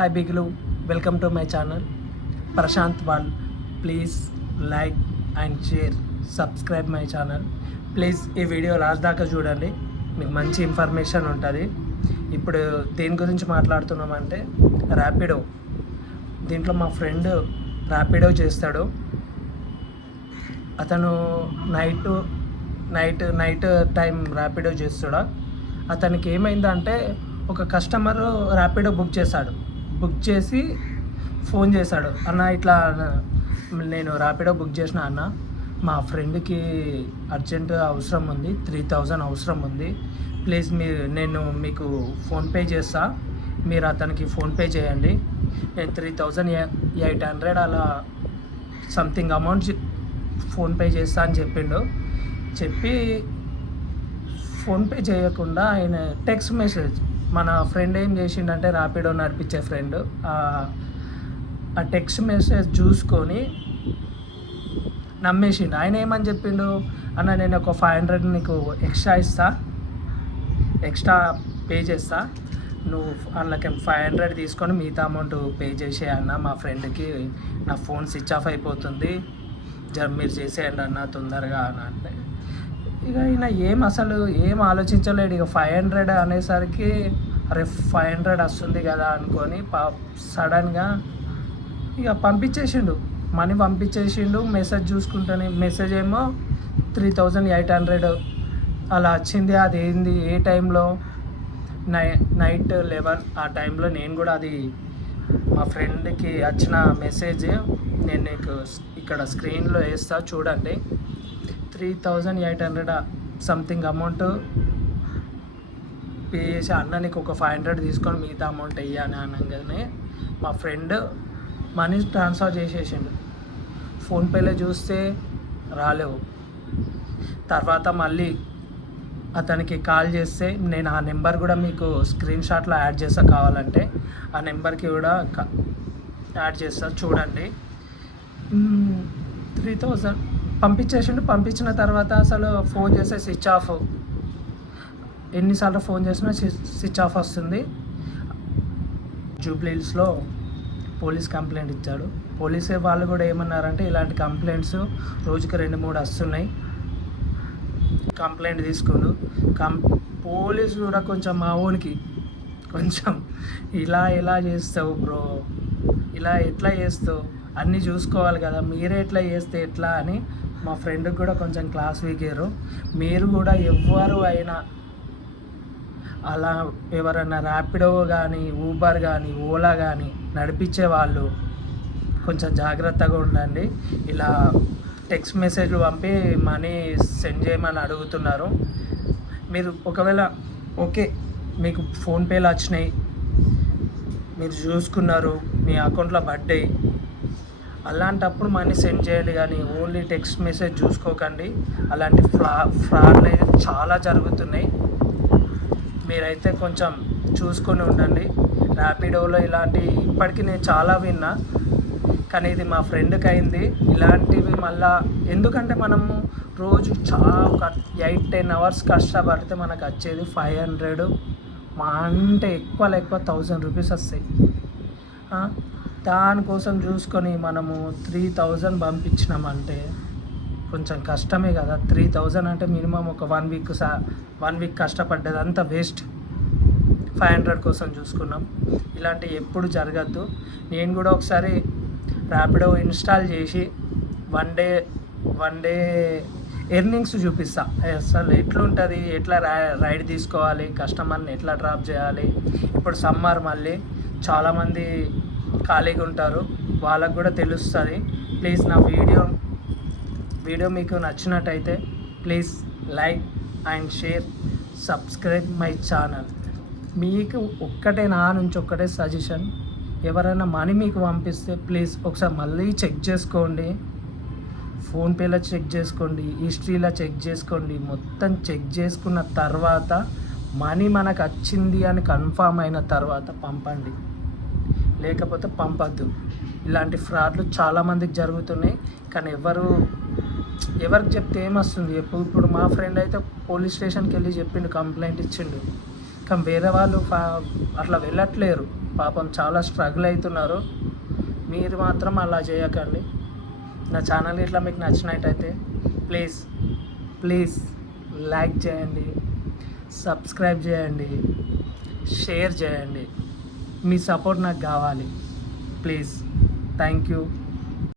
Hi బిగులు, welcome to my channel Prashanth వాల్. Please like and share, subscribe my channel. Please ఈ video last దాకా చూడండి, మీకు మంచి ఇన్ఫర్మేషన్ ఉంటుంది. ఇప్పుడు దేని గురించి మాట్లాడుతున్నామంటే ర్యాపిడో. దీంట్లో మా ఫ్రెండ్ ర్యాపిడో చేస్తాడు. అతను నైట్ టైం ర్యాపిడో చేస్తాడు. అతనికి ఏమైందంటే ఒక కస్టమర్ ర్యాపిడో బుక్ చేసి ఫోన్ చేశాడు, అన్న ఇట్లా నేను ర్యాపిడో బుక్ చేసిన అన్న, మా ఫ్రెండ్కి అర్జెంట్ అవసరం ఉంది, 3000 అవసరం ఉంది, ప్లీజ్ నేను మీకు ఫోన్పే చేస్తా, మీరు అతనికి ఫోన్పే చేయండి, నేను 3800 అలా సంథింగ్ అమౌంట్ ఫోన్పే చేస్తా అని చెప్పి ఫోన్పే చేయకుండా ఆయన టెక్స్ట్ మెసేజ్, మన ఫ్రెండ్ ఏం చేసిండంటే ర్యాపిడో నడిపించే ఫ్రెండ్ ఆ టెక్స్ట్ మెసేజ్ చూసుకొని నమ్మేసిండు. ఆయన ఏమని చెప్పిండు, అన్న నేను ఒక 500 నీకు ఎక్స్ట్రా పే చేస్తా, నువ్వు అందులోకి 500 తీసుకొని మిగతా అమౌంట్ పే చేసేయన్న, మా ఫ్రెండ్కి నా ఫోన్ స్విచ్ ఆఫ్ అయిపోతుంది, మీరు చేసేయండి అన్న తొందరగా అని అంటే, ఇక ఈయన ఏం ఆలోచించలేడు. ఇక 500 అనేసరికి అరే 500 వస్తుంది కదా అనుకొని సడన్గా ఇక మనీ పంపించేసిండు. మెసేజ్ చూసుకుంటానే మెసేజ్ ఏమో 3800 అలా వచ్చింది. అది ఏంది, ఏ టైంలో, నైట్ 11 ఆ టైంలో. నేను కూడా అది మా ఫ్రెండ్కి వచ్చిన మెసేజ్ నేను నీకు ఇక్కడ స్క్రీన్లో వేస్తా చూడండి. 3800 సంథింగ్ అమౌంట్ పే చేసి, అన్న నీకు ఒక 500 తీసుకొని మిగతా అమౌంట్ వెయ్యాని అనగానే మా ఫ్రెండ్ మనీ ట్రాన్స్ఫర్ చేసేసిండు. ఫోన్పేలో చూస్తే రాలేవు. తర్వాత మళ్ళీ అతనికి కాల్ చేస్తే, నేను ఆ నెంబర్ కూడా మీకు స్క్రీన్ షాట్లో యాడ్ చేస్తా, కావాలంటే ఆ నెంబర్కి కూడా యాడ్ చేస్తా చూడండి. 3000 పంపించేసిండు. పంపించిన తర్వాత అసలు ఫోన్ చేస్తే స్విచ్ ఆఫ్, ఎన్నిసార్లు ఫోన్ చేసినా స్విచ్ ఆఫ్ వస్తుంది. జూబ్లీ హిల్స్లో పోలీస్ కంప్లైంట్ ఇచ్చాడు. పోలీసు వాళ్ళు కూడా ఏమన్నారంటే, ఇలాంటి కంప్లైంట్స్ రోజుకి 2-3 వస్తున్నాయి, కంప్లైంట్ తీసుకుండు. పోలీసు కూడా కొంచెం మా ఓనికి కొంచెం ఇలా చేస్తావు బ్రో, ఇలా ఎట్లా చేస్తావు, అన్నీ చూసుకోవాలి కదా, మీరే ఎట్లా చేస్తే ఎట్లా అని మా ఫ్రెండ్కి కూడా కొంచెం క్లాస్ వీకారు. మీరు కూడా ఎవ్వరు అయినా అలా ఎవరైనా ర్యాపిడో కానీ, ఊబర్ కానీ, ఓలా కానీ నడిపించే వాళ్ళు కొంచెం జాగ్రత్తగా ఉండండి. ఇలా టెక్స్ట్ మెసేజ్లు పంపి మనీ సెండ్ చేయమని అడుగుతున్నారు. మీరు ఒకవేళ ఓకే మీకు ఫోన్పేలో వచ్చినాయి, మీరు చూసుకున్నారు, మీ అకౌంట్లో పడ్డాయి, అలాంటప్పుడు మనీ సెండ్ చేయండి, కానీ ఓన్లీ టెక్స్ట్ మెసేజ్ చూసుకోకండి. అలాంటి ఫ్రాడ్లు అయితే చాలా జరుగుతున్నాయి. మీరైతే కొంచెం చూసుకొని ఉండండి. ర్యాపిడోలో ఇలాంటి ఇప్పటికీ నేను చాలా విన్నా, కానీ ఇది మా ఫ్రెండ్కి అయింది ఇలాంటివి. మళ్ళా ఎందుకంటే మనము రోజు ఒక 8-10 అవర్స్ కష్టపడితే మనకు వచ్చేది 500, మా అంటే ఎక్కువ 1000 రూపీస్ వస్తాయి. దానికోసం చూసుకొని మనము 3000 పంపించినామంటే కొంచెం కష్టమే కదా. 3000 అంటే మినిమం ఒక 1 వీక్ కష్టపడ్డదంతా వేస్ట్. 500 కోసం చూసుకున్నాం. ఇలాంటివి ఎప్పుడు జరగద్దు. నేను కూడా ఒకసారి ర్యాపిడో ఇన్స్టాల్ చేసి వన్ డే ఎర్నింగ్స్ చూపిస్తా, అసలు ఎట్లుంటుంది, ఎట్లా రైడ్ తీసుకోవాలి, కస్టమర్ని ఎట్లా డ్రాప్ చేయాలి. ఇప్పుడు సమ్మర్ మళ్ళీ చాలామంది ఖాళీగా ఉంటారు, వాళ్ళకు కూడా తెలుస్తుంది. ప్లీజ్ నా వీడియో మీకు నచ్చినట్టయితే please like and share, subscribe my channel. మీకు నా నుంచి ఒక్కటే సజెషన్, ఎవరైనా మనీ మీకు పంపిస్తే ప్లీజ్ ఒకసారి మళ్ళీ చెక్ చేసుకోండి. ఫోన్పేలో చెక్ చేసుకోండి, హిస్టరీలో చెక్ చేసుకోండి. మొత్తం చెక్ చేసుకున్న తర్వాత మనీ మనకు వచ్చింది అని కన్ఫామ్ అయిన తర్వాత పంపండి, లేకపోతే పంపద్దు. ఇలాంటి ఫ్రాడ్లు చాలామందికి జరుగుతున్నాయి, కానీ ఎవరికి చెప్తే ఏమొస్తుంది. ఇప్పుడు మా ఫ్రెండ్ అయితే పోలీస్ స్టేషన్కి వెళ్ళి చెప్పిండు, కంప్లైంట్ ఇచ్చిండు, కానీ వేరే వాళ్ళు అట్లా వెళ్ళట్లేరు. పాపం చాలా స్ట్రగుల్ అవుతున్నారు. మీరు మాత్రం అలా చేయకండి. నా ఛానల్ ఇట్లా మీకు నచ్చినట్టయితే ప్లీజ్ లైక్ చేయండి, సబ్స్క్రైబ్ చేయండి, షేర్ చేయండి. మీ సపోర్ట్ నాకు కావాలి ప్లీజ్. Thank you.